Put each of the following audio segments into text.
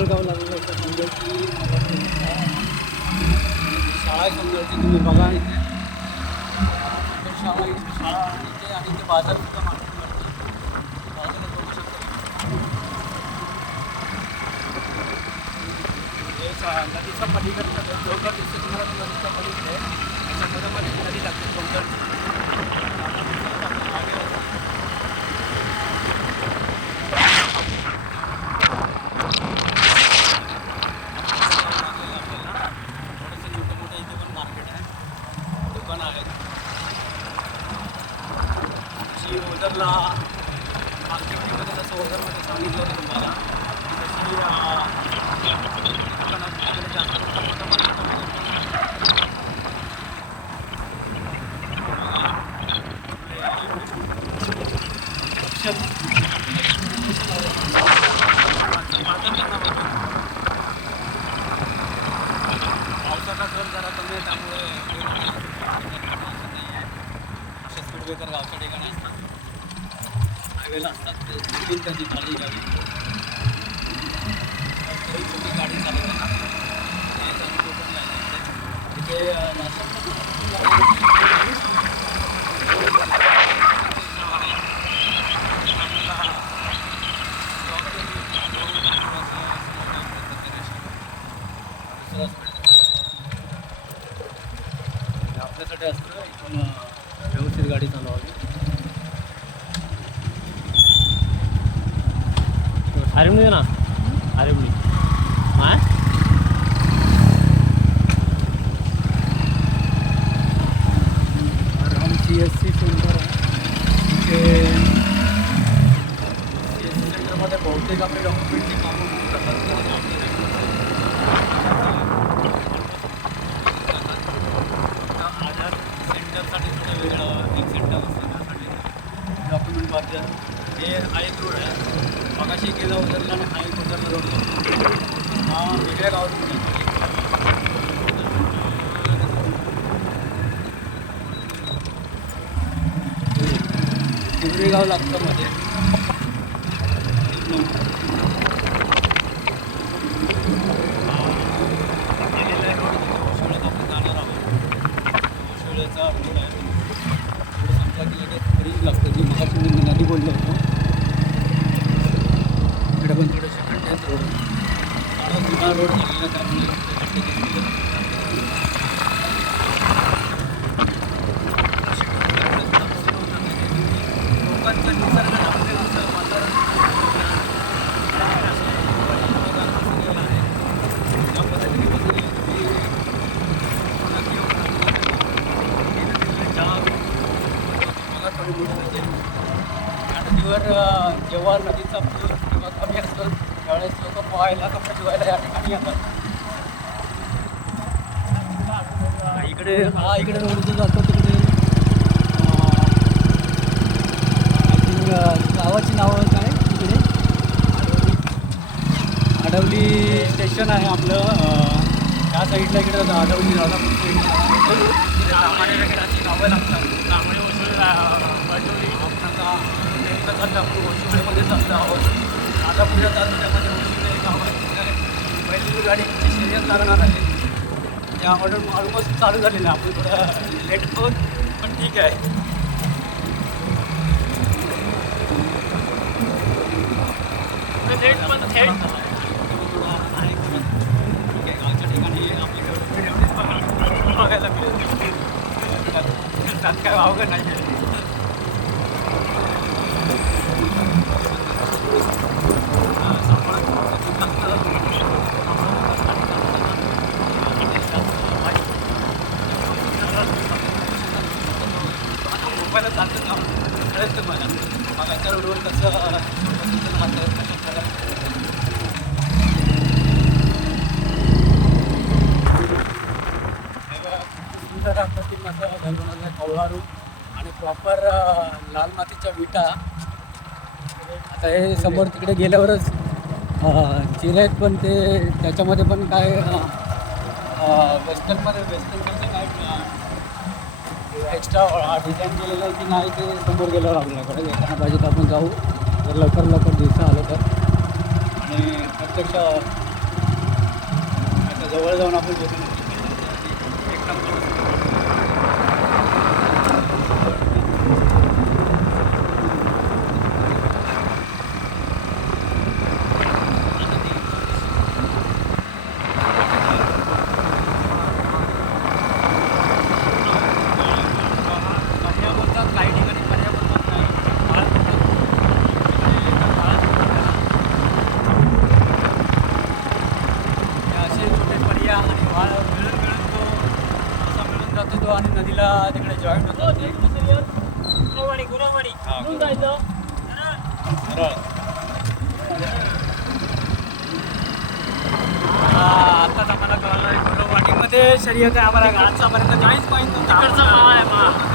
पिंपळगाव लागलेलं होतं समजायची शाळा आहे समजायची तुम्ही बघा इथे. शाळा इथे शाळा आणि इथे आणि इथे बाजार सुद्धा मार्केटवरती बाजारात बघू शकता हे शा- नदीच्या पलीकडचं दिसतो तुम्हाला नदीचा पलीकडे त्याच्यामध्ये मध्ये नदी लागते डोंगर थोडेसे मोठे मोठे इथे पण मार्केट आहे दुकानं आहेत जी ओझरला मागच्या वेळेमध्ये जसं ओझरमध्ये सांगितलं होतं तुम्हाला तशी जास्त पावसाचा जरा कमी आहे त्यामुळे असे स्पीड ब्रेकर गावच्या ठिकाणी असतात. वेळ असतात ते तिथून त्यांची खाली गाडी तरी छोटी गाडी चालवताना ते त्यांनी नाशिक അരുമീനാ അരുണി ആ? लागतं मध्ये. गेलेला रोड आहे संपला की लगेच ब्रिज लागतं जी मगाशी नदी बोललो होतो इकडे पण थोडेसे कंटेन्स रोड आहे जुना रोड झालेला आहे, त्यामुळे इकडे खड्डे लोकांचं निसर्ग आपल्याला असं वातावरण त्या पद्धतीने बसले की नदी मला थोडी मोठी नदी आहे. अं, जेव्हा नदीचा पूर किंवा कमी असतो त्यावेळेस लोक पोहायला कपडे धुवायला या ठिकाणी येतात. इकडे हा इकडे रोड जो जातो तिकडे गावाची नावं काय तिकडे? आडवली. स्टेशन आहे आपलं त्या साईडला इकडे जातं आडवली राधापूर वगैरे नावं लागतात. त्यामुळे आपण आता नेमकं आहोत राधापूरच्या तालुक्यामध्ये वसुली गाव आहे पहिली गाडीची शर्यत लागणार आहे ऑलमोस्ट चालू झालेलं आहे. आपण थोडं लेट होत पण ठीक आहे. लेट पण थेट बघायला मिळेल त्यात काय अवघड नाही आहे मोबाईलला चालतं ना कळेल तुम्हाला मागाच्या रोडवर कसं राहतं कशा प्रकारे आणि प्रॉपर लाल मातीच्या विटा. आता हे समोर तिकडे गेल्यावरच चिरे आहेत पण ते त्याच्यामध्ये पण काय वेस्टर्नमध्ये वेस्टर्नमध्ये एक्स्ट्रा डिझाईन केलेलं की नाही ते समोर गेल्यावर आपल्याकडे एखादा पाहिजे तर आपण जाऊ तर लवकर लवकर दिवसा आलं तर. आणि प्रत्यक्ष आता जवळ जाऊन आपण एकदम ते शरीर काय आम्हाला घातचापर्यंत काहीच पॉईंट तिकडचा मावा आहे मा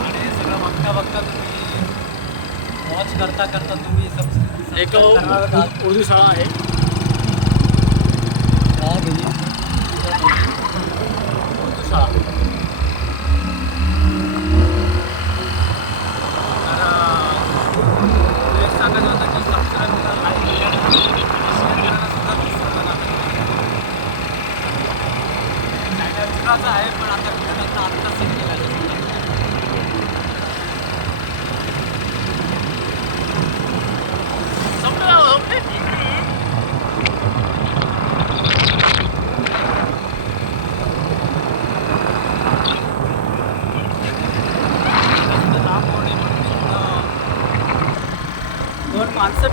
आणि सगळं बघता बघता तुम्ही वॉच करता करता तुम्ही एक उर्दू शाळा आहे. उर्दू शाळा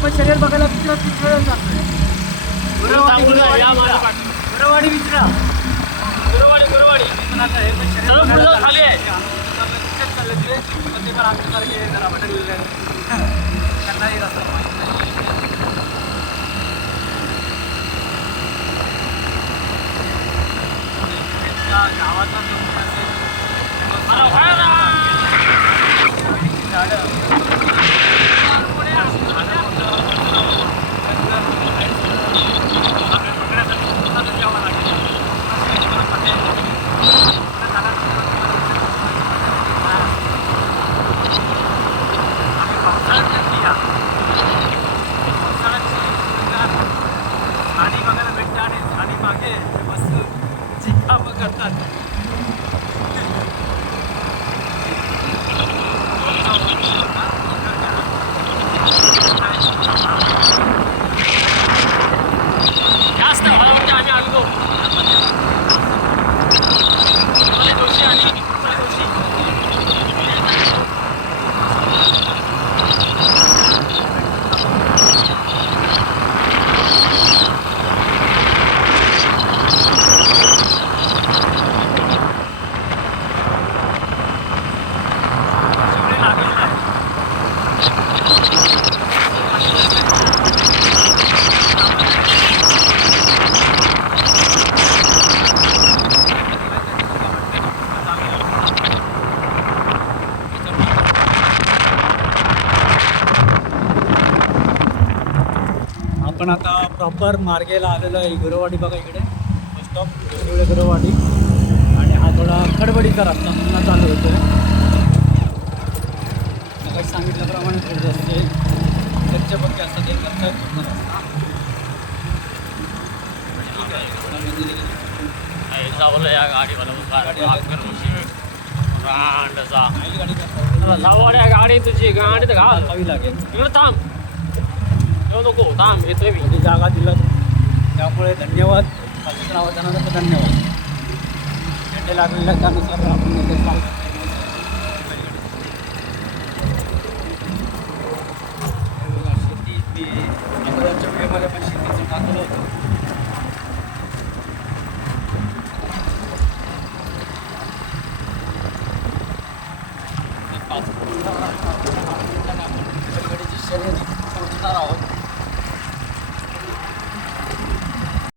पण शरीर बघायला तिथं तिथं जातोय गुरवाडी विचरा गुरवाडी गुरवाडी हे. पण शरीर आहे चाललं ते पण आमच्यासारखे जरा पडलेले आहेत त्यांनाही रस्ता माहिती नाही गावाचा झाडं बरोबर मार्गेला आलेलो आहे गुरवाडी बघा इकडे. Bus stop Gurwadi. आणि हा थोडा खडबडीचा रस्ता पुन्हा चालू होतो. मग सांगितल्याप्रमाणे थोडे रस्ते कच्चे पक्के असतात पूर्ण रस्ता. आहे. या गाडीवाला गाडी तुझी गाडी तर लागेल. इकडे थांब. येऊ नको आम्ही येतोय मी. जागा दिलं त्यामुळे धन्यवाद. खाली नाव धन्यवाद. झेंडे लागलेल्या त्यानुसार आपण